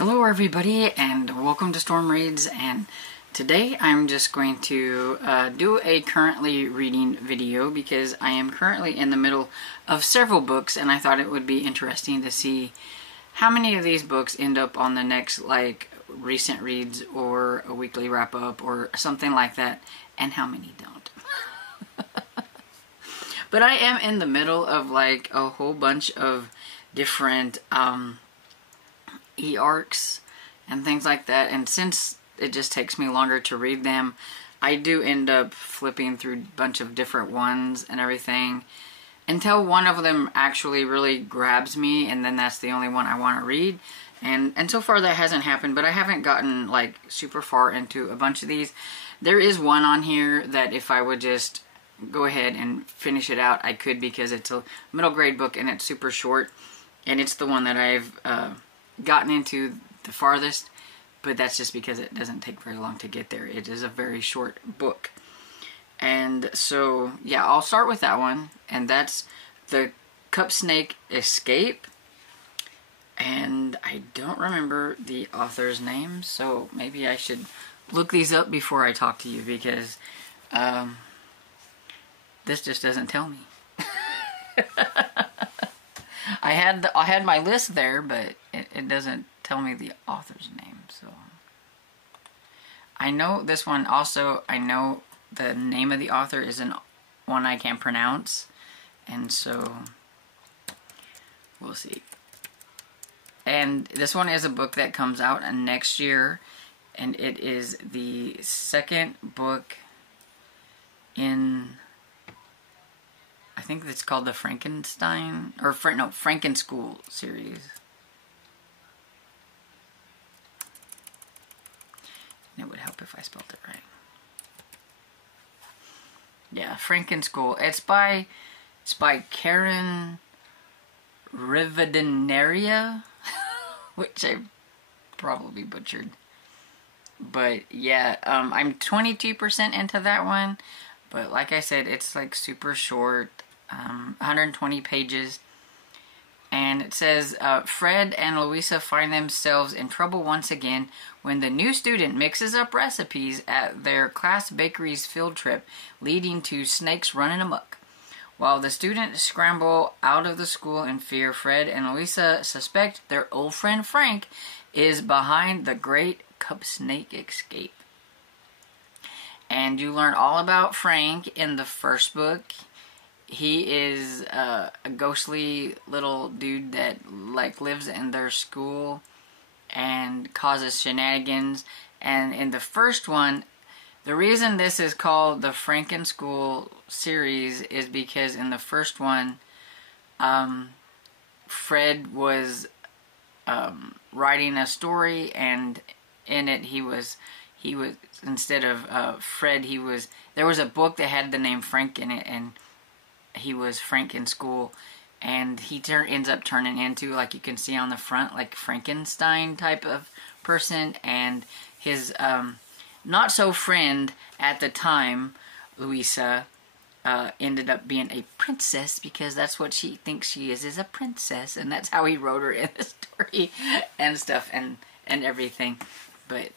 Hello everybody and welcome to Storm Reads, and today I'm just going to do a currently reading video because I am currently in the middle of several books and I thought it would be interesting to see how many of these books end up on the next recent reads or a weekly wrap up or something like that, and how many don't. But I am in the middle of a whole bunch of different e-arcs and things like that, and since it just takes me longer to read them, I do end up flipping through a bunch of different ones and everything until one of them actually really grabs me, and then that's the only one I want to read. And so far that hasn't happened, but I haven't gotten super far into a bunch of these. There is one on here that if I would just go ahead and finish it out, I could, because it's a middle grade book and it's super short, and it's the one that I've gotten into the farthest, but that's just because it doesn't take very long to get there. It is a very short book. And so yeah, I'll start with that one, and that's The Cup Snake Escape. And I don't remember the author's name, so maybe I should look these up before I talk to you, because this just doesn't tell me. I had my list there, but it doesn't tell me the author's name. So I know this one also. I know the name of the author isn't one I can pronounce, and so we'll see. And this one is a book that comes out next year, and it is the second book in, I think it's called the Frankenstein, or Frankenschool series. And it would help if I spelled it right. Yeah, Frankenschool. It's by Karen Rivadenaria, which I probably butchered. But yeah, I'm 22% into that one. But like I said, it's super short, 120 pages. And it says, Fred and Louisa find themselves in trouble once again when the new student mixes up recipes at their class bakery's field trip, leading to snakes running amok. While the students scramble out of the school in fear, Fred and Louisa suspect their old friend Frank is behind the great cup snake escape. And you learn all about Frank in the first book. He is a ghostly little dude that lives in their school and causes shenanigans. And in the first one, the reason this is called the Frankenschool series is because in the first one, Fred was writing a story, and in it he was instead of Fred, there was a book that had the name Frank in it, and he was Frank in school, and he ends up turning into, you can see on the front, Frankenstein type of person. And his not so friend at the time, Louisa, ended up being a princess, because that's what she thinks she is a princess, and that's how he wrote her in the story and stuff and everything. But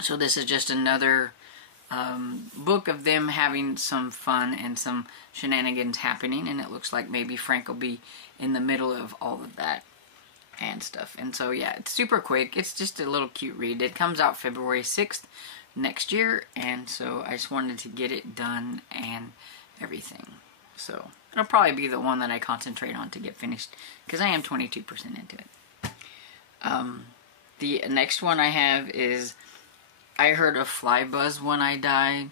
so this is just another book of them having some fun and some shenanigans happening, and it looks like maybe Frank will be in the middle of all of that and stuff. And so yeah, it's super quick. It's just a little cute read. It comes out February 6th next year, and so I just wanted to get it done and everything. So it'll probably be the one that I concentrate on to get finished, because I am 22% into it. The next one I have is I Heard a Fly Buzz When I Died.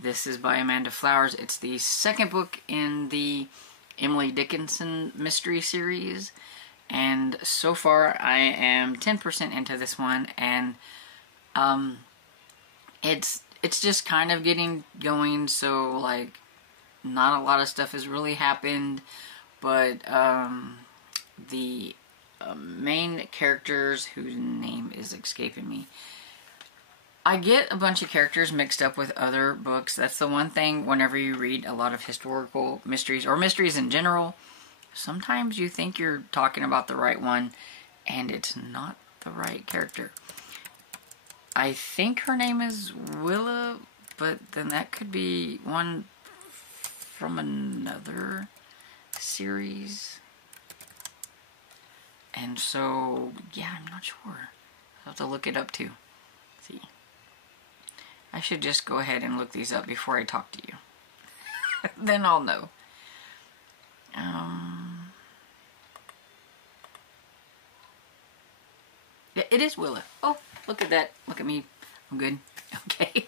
This is by Amanda Flowers. It's the second book in the Emily Dickinson mystery series, and so far I am 10% into this one, and it's just kind of getting going, so not a lot of stuff has really happened, but the main characters, whose name is escaping me, I get a bunch of characters mixed up with other books. That's the one thing whenever you read a lot of historical mysteries, or mysteries in general, sometimes you think you're talking about the right one, and it's not the right character. I think her name is Willa, but then that could be one from another series. And so, yeah, I'm not sure. I'll have to look it up too. See. I should just go ahead and look these up before I talk to you. Then I'll know. Yeah, it is Willa. Oh, look at that. Look at me. I'm good. Okay.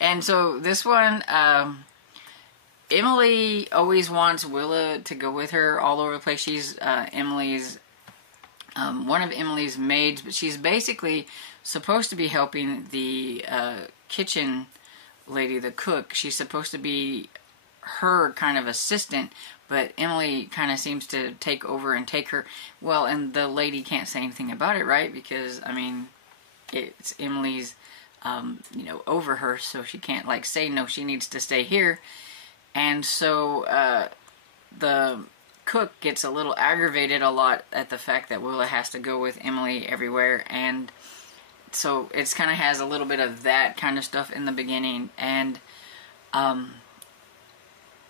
And so this one, Emily always wants Willa to go with her all over the place. She's Emily's, one of Emily's maids, but she's basically supposed to be helping the kitchen lady, the cook. She's supposed to be her kind of assistant, but Emily kind of seems to take over and take her. Well, and the lady can't say anything about it, right? Because, I mean, it's Emily's, you know, over her, so she can't, like, say, no, she needs to stay here. And so, the cook gets a little aggravated a lot at the fact that Willa has to go with Emily everywhere, and so it's kind of has a little bit of that kind of stuff in the beginning. And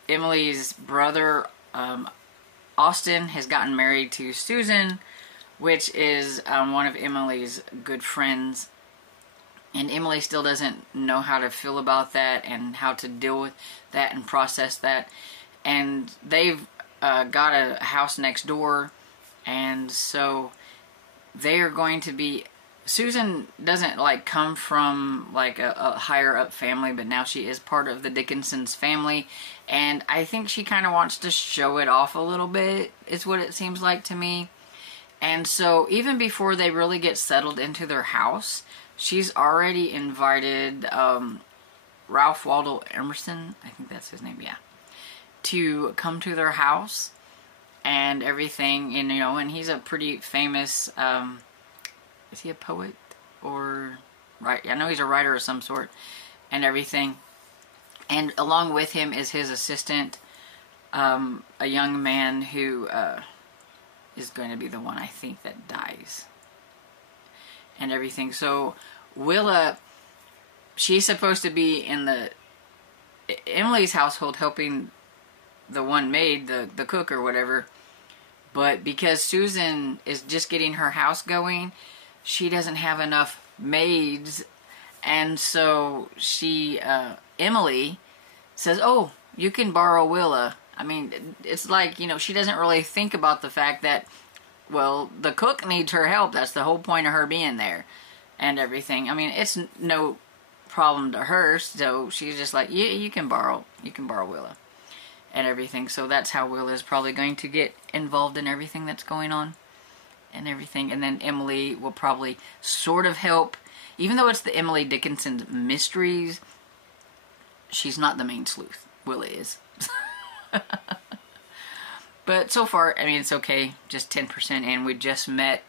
Emily's brother, Austin, has gotten married to Susan, which is one of Emily's good friends. And Emily still doesn't know how to feel about that and how to deal with that and process that. And they've got a house next door, and so they are going to be... Susan doesn't, like, come from, like, a higher up family, but now she is part of the Dickinson's family, and I think she kind of wants to show it off a little bit, is what it seems like to me. And so even before they really get settled into their house, she's already invited Ralph Waldo Emerson, I think that's his name, yeah, to come to their house and everything, and, you know, and he's a pretty famous... is he a poet or right? I know he's a writer of some sort and everything. And along with him is his assistant, a young man who is going to be the one, I think, that dies and everything. So Willa, she's supposed to be in the Emily's household helping the one maid, the cook or whatever. But because Susan is just getting her house going, she doesn't have enough maids, and so she, Emily, says, oh, you can borrow Willa. I mean, it's like, you know, she doesn't really think about the fact that, well, the cook needs her help. That's the whole point of her being there and everything. I mean, it's no problem to her, so she's just like, yeah, you can borrow Willa and everything. So that's how Willa is probably going to get involved in everything that's going on and everything. And then Emily will probably sort of help. Even though it's the Emily Dickinson mysteries, she's not the main sleuth. Willa is. But so far, I mean, it's okay. Just 10% in. We just met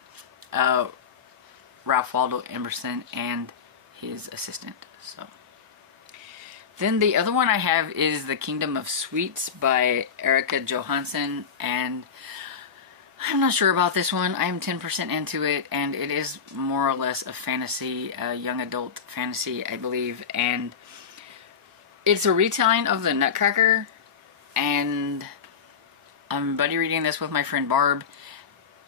Ralph Waldo Emerson and his assistant. So then the other one I have is The Kingdom of Sweets by Erica Johansson, and I'm not sure about this one. I am 10% into it, and it is more or less a fantasy, a young adult fantasy, I believe. And it's a retelling of the Nutcracker, and I'm buddy reading this with my friend Barb,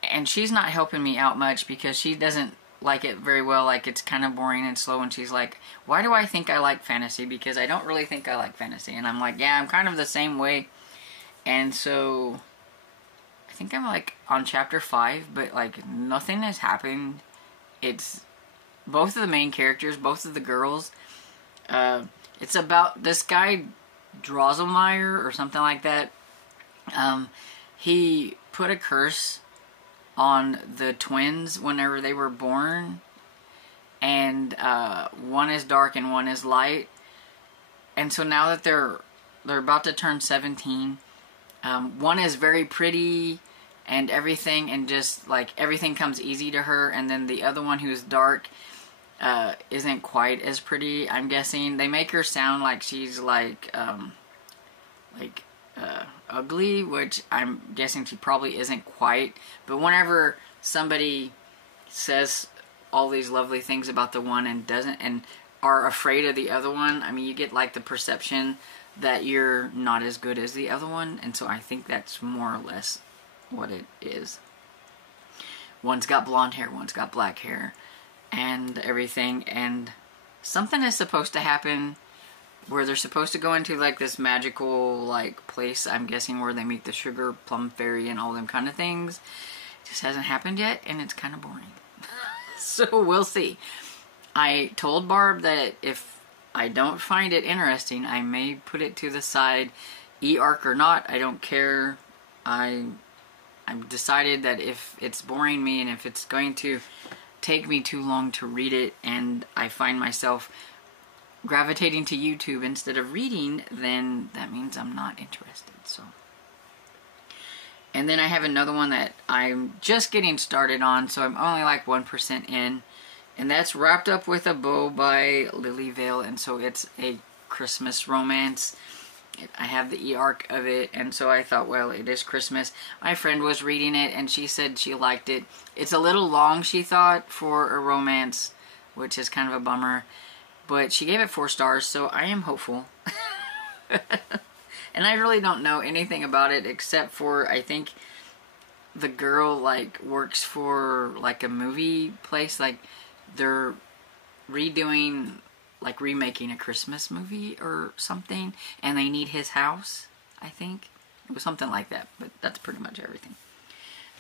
and she's not helping me out much because she doesn't like it very well. Like, it's kind of boring and slow, and she's like, why do I think I like fantasy? Because I don't really think I like fantasy. And I'm like, yeah, I'm kind of the same way. And so I think I'm like on chapter 5, but like nothing has happened. It's both of the main characters, both of the girls. It's about this guy Drosselmeyer or something like that. He put a curse on the twins whenever they were born, and one is dark and one is light. And so now that they're about to turn 17, one is very pretty and everything, and just like everything comes easy to her, and then the other one, who's dark, isn't quite as pretty. I'm guessing they make her sound like she's like ugly, which I'm guessing she probably isn't quite. But whenever somebody says all these lovely things about the one and doesn't, and are afraid of the other one, I mean, you get like the perception that you're not as good as the other one, and so I think that's more or less what it is. One's got blonde hair, one's got black hair, and everything, and something is supposed to happen where they're supposed to go into like this magical like place, I'm guessing, where they meet the sugar plum fairy and all them kind of things. It just hasn't happened yet, and it's kind of boring. So we'll see. I told Barb that if I don't find it interesting, I may put it to the side, e-arc or not. I don't care. I've decided that if it's boring me and if it's going to take me too long to read it and I find myself gravitating to YouTube instead of reading, then that means I'm not interested. So, and then I have another one that I'm just getting started on, so I'm only like 1% in, and that's Wrapped Up with a Bow by Lily Vale, and so it's a Christmas romance. I have the e-arc of it, and so I thought, well, it is Christmas. My friend was reading it, and she said she liked it. It's a little long, she thought, for a romance, which is kind of a bummer. But she gave it 4 stars, so I am hopeful. And I really don't know anything about it, except for, I think, the girl, like, works for, like, a movie place. Like, they're redoing, like, remaking a Christmas movie or something, and they need his house, I think. It was something like that, but that's pretty much everything.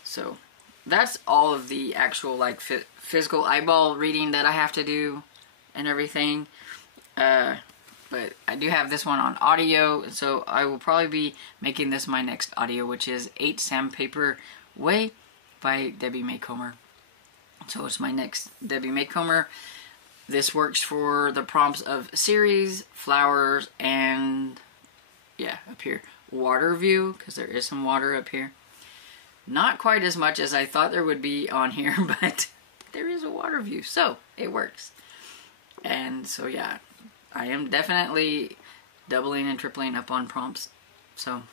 So, that's all of the actual, like, physical eyeball reading that I have to do and everything. But I do have this one on audio, so I will probably be making this my next audio, which is 8 Sandpaper Way by Debbie Maycomer. So it's my next Debbie Maycomer. This works for the prompts of series, flowers, and yeah, up here, water view, because there is some water up here. Not quite as much as I thought there would be on here, but there is a water view, so it works. And so yeah, I am definitely doubling and tripling up on prompts, so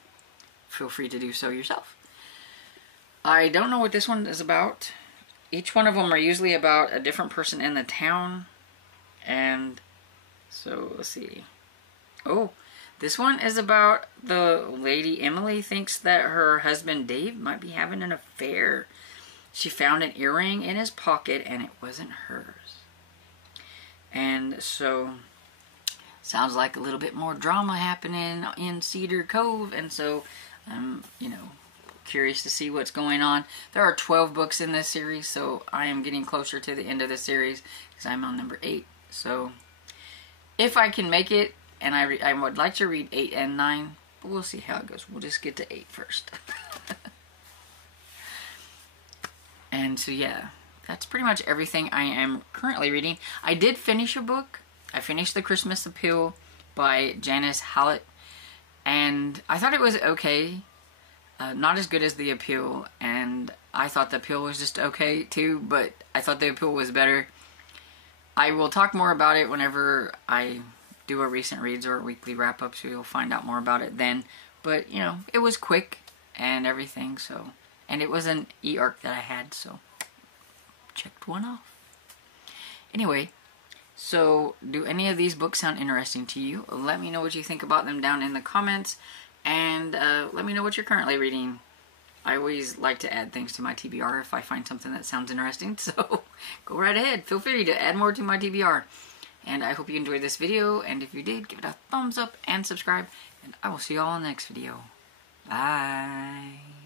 feel free to do so yourself. I don't know what this one is about. Each one of them are usually about a different person in the town, and so let's see. Oh, this one is about the lady Emily thinks that her husband Dave might be having an affair. She found an earring in his pocket and it wasn't hers. And so, sounds like a little bit more drama happening in Cedar Cove, and so I'm, you know, curious to see what's going on. There are 12 books in this series, so I am getting closer to the end of the series because I'm on number 8. So, if I can make it, and I would like to read 8 and 9, but we'll see how it goes. We'll just get to 8 first. And so, yeah. That's pretty much everything I am currently reading. I did finish a book. I finished The Christmas Appeal by Janice Hallett, and I thought it was okay. Not as good as The Appeal, and I thought The Appeal was just okay too, but I thought The Appeal was better. I will talk more about it whenever I do a recent reads or a weekly wrap-up, so you'll find out more about it then. But, you know, it was quick and everything, so... And it was an e-arc that I had, so... checked one off. Anyway, so do any of these books sound interesting to you? Let me know what you think about them down in the comments, and let me know what you're currently reading. I always like to add things to my TBR if I find something that sounds interesting, so go right ahead. Feel free to add more to my TBR. And I hope you enjoyed this video, and if you did, give it a thumbs up and subscribe, and I will see you all in the next video. Bye.